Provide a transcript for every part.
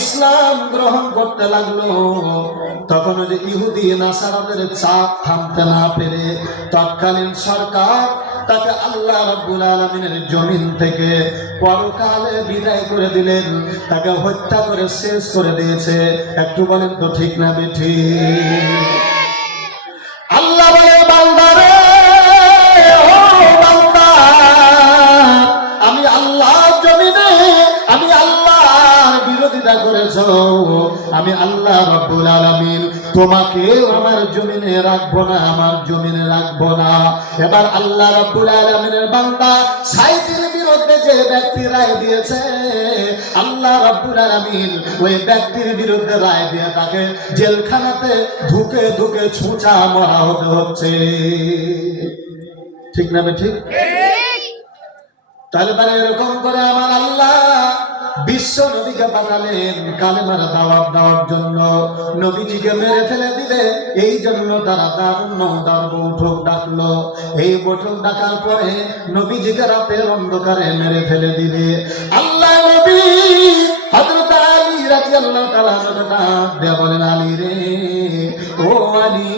ইসলাম গ্রহণ করতে লাগলো, তখন ওই যে ইহুদি নাসারাদের চাপ থামতে না পেরে তৎকালীন সরকার তাকে আল্লাহ রাব্বুল আলামিনের জমিন থেকে পরকালে বিদায় করে দিলেন, তাকে হত্যা করে শেষ করে দিয়েছে। একটু বলেন তো ঠিক না বেঠিক? আল্লাহ বলে, বান্দারে, ও বান্দা, আমি আল্লাহ জমিনে আমি আল্লাহর বিরোধিতা করেছো, আমি আল্লাহ রাব্বুল আলামিন তোমাকে আমার জমিনে রাখবো না, আমার জমিনে রাখবো না। এবার আল্লাহ রাব্বুল আলামিনের বান্দা সাইদের বিরুদ্ধে যে ব্যক্তি রায় দিয়েছে, আল্লাহ রাব্বুল আলামিন ওই ব্যক্তির বিরুদ্ধে রায় দিয়ে তাকে জেলখানাতে ধুকে ধুকে ছুঁচা মারা হতে হচ্ছে। ঠিক না ঠিক? তাহলে এরকম করে আমার আল্লাহ বিশ্ব নবীকে পাঠালেন কালেমার দাওয়াত দেওয়ার জন্য। নবীজিকে মেরে ফেলে দিলে এই জন্য তারা দারুণ বৈঠক ডাকলো। এই বৈঠক ডাকার পরে নবীজিকে রাতের অন্ধকারে মেরে ফেলে দিবে। আল্লাহ নবী হযরত আলী রাদিয়াল্লাহু তাআলা ডাক দিয়ে বলেন, আলী রে, ও আলী,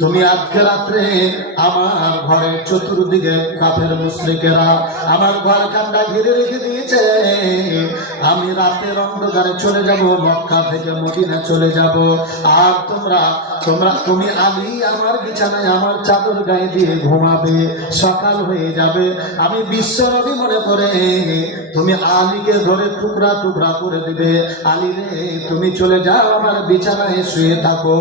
তুমি আজকে রাত্রে আমার ঘরের চতুর্দিকে কাফের মুশরিকেরা আমার ঘর কান্ডা ঘিরে রেখে দিয়েছে। আমি রাতের অন্ধকারে চলে যাব, মক্কা থেকে মদিনা চলে যাব, আর তুমি আলী আমার বিছানায় আমার চাদর গায়ে দিয়ে ঘুমাবে। সকাল হয়ে যাবে, আমি বিশ্ব নবী মনে করে তুমি আলীকে ধরে টুকরা টুকরা করে দিবে। আলী রে, তুমি চলে যাও, আমার বিছানায় শুয়ে থাকো।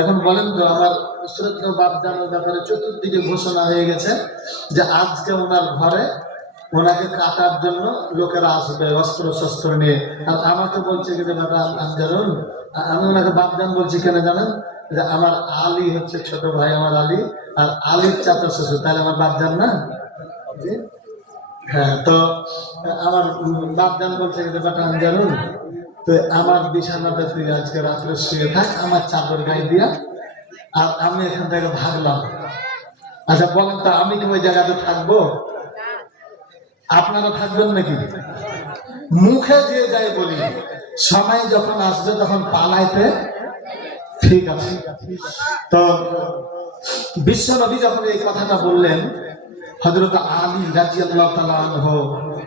এখন বলেন তো, আমার শ্রদ্ধেয় বাপজানের ব্যাপারে চতুর্দিকে ঘোষণা হয়ে গেছে যে আজকে ওনার ঘরে ওনাকে কাটার জন্য লোকেরা আসবে অস্ত্র শস্ত্র নিয়ে। আর আমাকে বলছে যে বাবা আজকাল আমি ওনাকে বাপজান বলছি কেন জানেন? যে আমার আলী হচ্ছে ছোট ভাই, আমার আলী, আর আলীর চাচা শ্বশুর, তাহলে আমার বাপজান না? জি হ্যাঁ। তো আমার বাপজান বলছে যে বাবা জানুন, তো আমার বিছানাতে তুই আজকে রাত্রে শুয়ে থাক আমার চাদর গায়ে দিয়া, আর আমি এখান থেকে ভাগলাম। আচ্ছা বলেন তো, আমি কি ওই জায়গাতে থাকবো? আপনারা থাকবেন নাকি? মুখে যে যাই বলি, সময় যখন আসবে তখন পালাইতে ঠিক আছে। তো বিশ্ব নবী যখন এই কথাটা বললেন, হযরত আলী রাদিয়াল্লাহু তাআলা আনহু,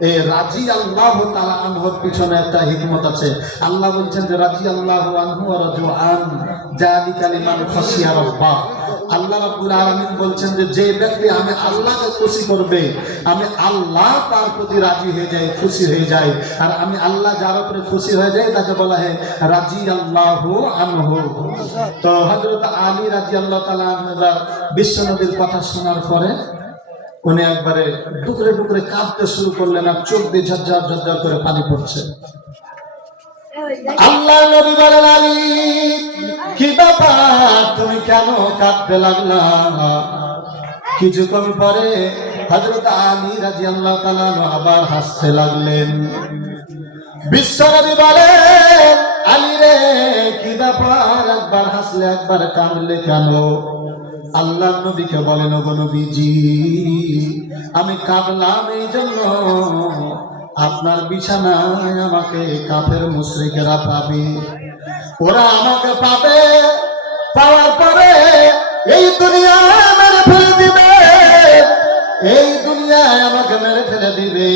এই রাদিয়াল্লাহু তাআলা আনহুর পিছনে একটা হিকমত আছে। আল্লাহ বলছেন যে রাদিয়াল্লাহু আনহু ওয়া রাজুআন যালিকা লিমান খাশিয়া রাব্বাহ। আল্লাহ রাব্বুল আলামিন বলছেন যে যে ব্যক্তি আমি আল্লাহকে খুশি করবে, আমি আল্লাহ তার প্রতি রাজি হয়ে যাই, খুশি হয়ে যাই, আর আমি আল্লাহ যার উপরে খুশি হয়ে যাই তাকে বলা হয় রাদিয়াল্লাহু আনহু। তো হযরত আলী রাদিয়াল্লাহু তাআলা আনহু বিশ্ব নবীর কথা শোনার পরে উনি একবারে টুকরে টুকরে কাঁদতে শুরু করলেন, আর চোখ দিয়ে ঝরঝর ঝরঝর করে পানি পড়ছে। আল্লাহ নবী বলেন, আলী কি ব্যাপার, তুমি কেন কাঁদতে লাগলা? কিছুক্ষণ পরে হযরত আলী রাদিয়াল্লাহু তাআলা আবার হাসতে লাগলেন। বিশ্ব নবী বলেন, আলী রে, কি ব্যাপার, একবার হাসলে একবার কাঁদলে কেন? আল্লাহ নবীকে বলেন, ওগো নবীজি, আমি কাঁদলাম এই জন্য আপনার বিছানায় আমাকে কাফের মুশরিকেরা পাবে। ওরা আমাকে পাবে, পাওয়ার পরে এই দুনিয়ায় মেরে ফেলে দিবে, এই দুনিয়ায় আমাকে মেরে ফেলে দিবে।